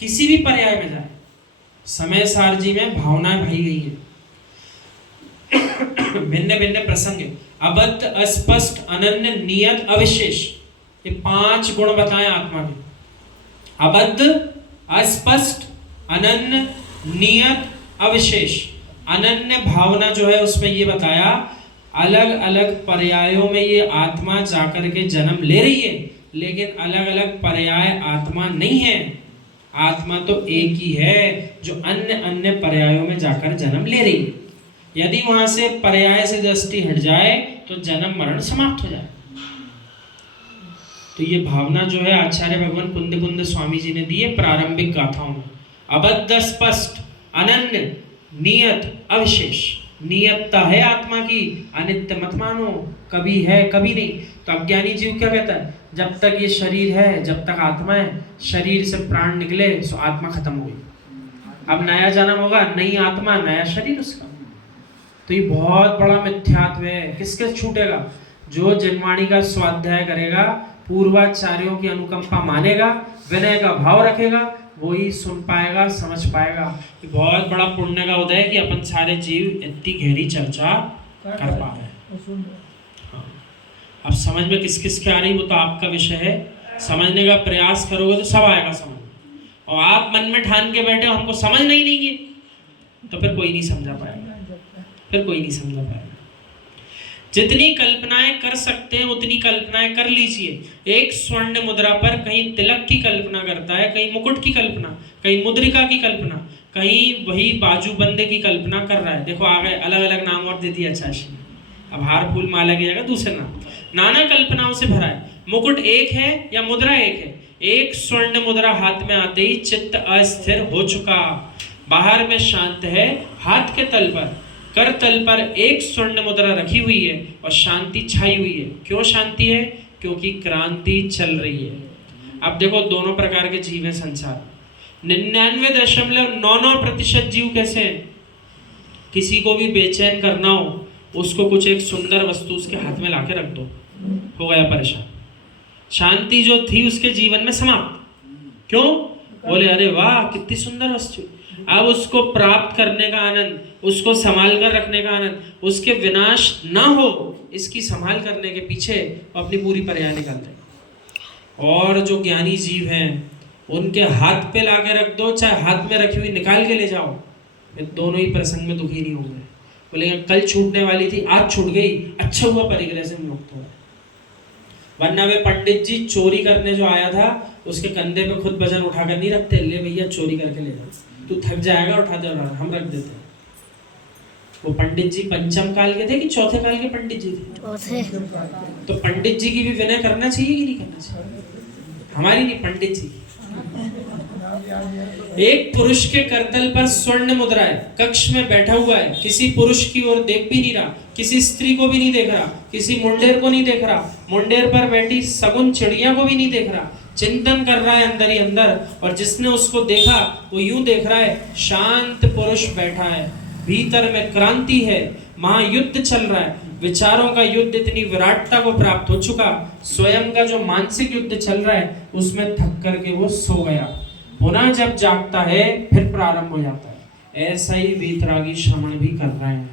किसी भी पर्याय में जाए, समय सारजी में भावनाएं भरी गई है। भिन्न भिन्न प्रसंग, अबद्ध, अस्पष्ट, अनन्य, नियत, अविशेष, ये 5 गुण बताए आत्मा के। अबद्ध, अस्पष्ट, अनन्य, नियत, अविशेष। अनन्य भावना जो है उसमें ये बताया, अलग अलग पर्यायों में ये आत्मा जाकर के जन्म ले रही है, लेकिन अलग अलग पर्याय आत्मा नहीं है। आत्मा तो एक ही है जो अन्य अन्य पर्यायों में जाकर जन्म ले रही है। यदि वहां से पर्याय से दृष्टि हट जाए तो जन्म मरण समाप्त हो जाए। तो ये भावना जो है आचार्य भगवान कुंद कुंद स्वामी जी ने दी है प्रारंभिक गाथाओं में। अबद्ध, स्पष्ट, अनन्य, नियत, अविशेष। नियतता है आत्मा की, अनित्य मत मानो, कभी है कभी नहीं। तो अज्ञानी जीव क्या कहता है, जब तक ये शरीर है, जब तक आत्मा है, शरीर से प्राण निकले तो आत्मा खत्म हो गई, अब नया जन्म होगा, नई आत्मा, नया शरीर उसका। तो ये बहुत बड़ा मिथ्यात्व है। किसके छूटेगा? जो जिनवाणी का स्वाध्याय करेगा, पूर्वाचार्यों की अनुकंपा मानेगा, विनय का भाव रखेगा, वो ही सुन पाएगा, समझ पाएगा। ये बहुत बड़ा पुण्य का उदय है कि अपन सारे जीव इतनी गहरी चर्चा कर पा रहे हैं। हाँ। अब समझ में किस किस के आ रही वो तो आपका विषय है, समझने का प्रयास करोगे तो सब आएगा समझ। और आप मन में ठान के बैठे हमको समझ नहीं देंगे तो फिर कोई नहीं समझा पाएगा, फिर कोई नहीं समझा पाएगा। जितनी कल्पनाएं कर सकते हैं उतनी कल्पनाएं कर लीजिए। एक स्वर्ण मुद्रा पर कहीं तिलक की कल्पना करता है, कहीं मुकुट की कल्पना, कहीं मुद्रिका की कल्पना, कहीं वही बाजूबंदे की कल्पना कर रहा है। देखो आ गए, अलग अलग नाम और दे दिया चाची। अब हार फूल माला की जगह दूसरे नाम, नाना कल्पनाओं से भरा है। मुकुट एक है या मुद्रा एक है? एक स्वर्ण मुद्रा हाथ में आते ही चित्त अस्थिर हो चुका, बाहर में शांत है, हाथ के तल पर, कर तल पर एक स्वर्ण मुद्रा रखी हुई है और शांति छाई हुई है। क्यों शांति है? क्योंकि क्रांति चल रही है। अब देखो दोनों प्रकार के जीव हैं संसार। 99.99% जीव कैसे हैं? किसी को भी बेचैन करना हो, उसको कुछ एक सुंदर वस्तु उसके हाथ में लाके रख दो, हो गया परेशान। शांति जो थी उसके जीवन में समाप्त। क्यों? बोले अरे वाह कितनी सुंदर वस्तु। अब उसको प्राप्त करने का आनंद, उसको संभाल कर रखने का आनंद, उसके विनाश ना हो इसकी संभाल करने के पीछे अपनी पूरी पर्याय निकालते हैं। और जो ज्ञानी जीव हैं उनके हाथ पे लाके रख दो, चाहे हाथ में रखी हुई निकाल के ले जाओ, दोनों ही प्रसंग में दुखी नहीं होंगे। बोले कल छूटने वाली थी आज छूट गई, अच्छा हुआ परिग्रह से मुक्त हो। वरना वे पंडित जी चोरी करने जो आया था उसके कंधे पे खुद वजन उठाकर नहीं रखते, ले भैया चोरी करके ले जाओ, तू थक जाएगा उठा दे, हम रख देते हैं। वो पंडित जी पंचम काल के थे कि चौथे काल के पंडित जी थे? चौथे। तो पंडित जी की भी विनय करना चाहिए कि नहीं करना चाहिए? हमारी नहीं, पंडित जी। एक पुरुष के करतल पर स्वर्ण मुद्रा है, कक्ष में बैठा हुआ है, किसी पुरुष की ओर देख भी नहीं रहा, किसी स्त्री को भी नहीं देख रहा, किसी मुंडेर को नहीं देख रहा, मुंडेर पर बैठी सगुन चिड़िया को भी नहीं देख रहा, चिंतन कर रहा है अंदर ही अंदर। और जिसने उसको देखा वो यूं देख रहा है, शांत पुरुष बैठा है, भीतर में क्रांति है, महायुद्ध चल रहा है, विचारों का युद्ध इतनी विराटता को प्राप्त हो चुका, स्वयं का जो मानसिक युद्ध चल रहा है उसमें थक करके वो सो गया। पुनः जब जागता है फिर प्रारंभ हो जाता है। ऐसा ही वीतरागी श्रमण भी कर रहे हैं।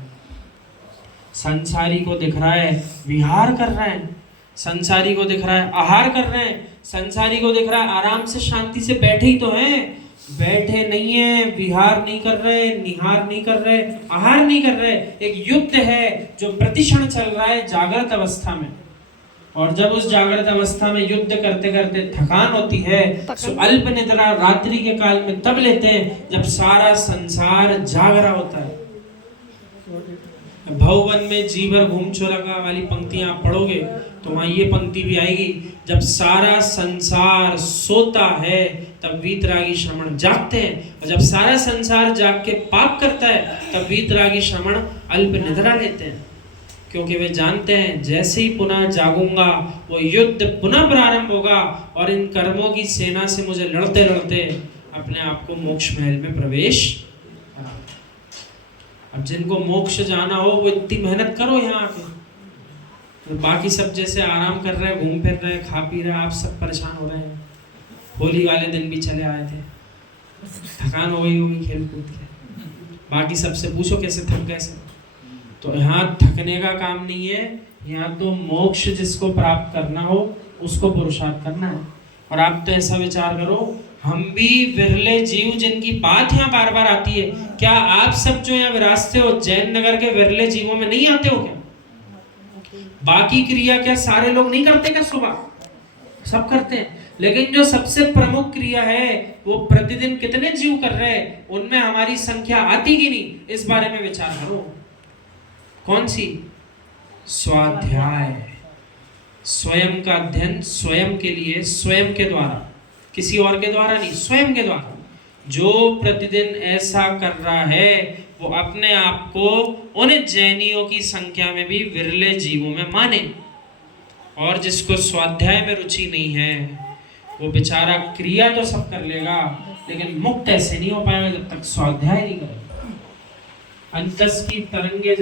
संसारी को दिख रहा है विहार कर रहे हैं, संसारी को दिख रहा है आहार कर रहे हैं, संसारी को दिख रहा है आराम से शांति से बैठे ही तो हैं, बैठे नहीं है, विहार नहीं कर रहे, निहार नहीं कर रहे, आहार नहीं कर रहे। एक युद्ध है जो प्रतिक्षण चल रहा है जागृत अवस्था में। और जब उस जागृत अवस्था में युद्ध करते करते थकान होती है तो अल्प निद्रा रात्रि के काल में तब लेते हैं जब सारा संसार जाग रहा होता है। भवन में जीवर घूम चोरगा वाली पंक्तियां आप पढ़ोगे तो वहां ये पंक्ति भी आएगी, जब सारा संसार सोता है तब वीतरागी श्रमण जागते हैं, और जब सारा संसार जाग के पाप करता है तब वीतरागी श्रमण अल्प निद्रा लेते हैं। क्योंकि वे जानते हैं जैसे ही पुनः जागूंगा वो युद्ध पुनः प्रारंभ होगा और इन कर्मों की सेना से मुझे लड़ते लड़ते अपने आप को मोक्ष महल में प्रवेश करा। अब जिनको मोक्ष जाना हो वो इतनी मेहनत करो यहाँ आके। तो बाकी सब जैसे आराम कर रहे हैं, घूम फिर रहे हैं, खा पी रहे हैं, आप सब परेशान हो रहे हैं। होली वाले दिन भी चले आए थे, थकान हो गई होगी खेल कूद के, बाकी सबसे पूछो कैसे थक कैसे। तो यहाँ थकने का काम नहीं है, यहाँ तो मोक्ष जिसको प्राप्त करना हो उसको पुरुषार्थ करना है। और आप तो ऐसा विचार करो, हम भी विरले जीव जिनकी बात यहाँ बार बार आती है, क्या आप सब जो यहाँ विरासते हो जैन नगर के विरले जीवों में नहीं आते हो क्या? बाकी क्रिया क्या सारे लोग नहीं करते क्या? सुबह सब करते हैं, लेकिन जो सबसे प्रमुख क्रिया है वो प्रतिदिन कितने जीव कर रहे हैं, उनमें हमारी संख्या आती कि नहीं, इस बारे में विचार करो। कौन सी? स्वाध्याय, स्वयं का अध्ययन स्वयं के लिए, स्वयं के द्वारा, किसी और के द्वारा नहीं, स्वयं के द्वारा। जो प्रतिदिन ऐसा कर रहा है वो अपने आप को उन जैनियों की संख्या में भी विरले जीवों में माने। और जिसको स्वाध्याय में रुचि नहीं है वो बेचारा क्रिया तो सब कर लेगा, लेकिन मुक्त ऐसे नहीं हो पाएगा जब तक स्वाध्याय नहीं करेगा। अंतस की तरंगे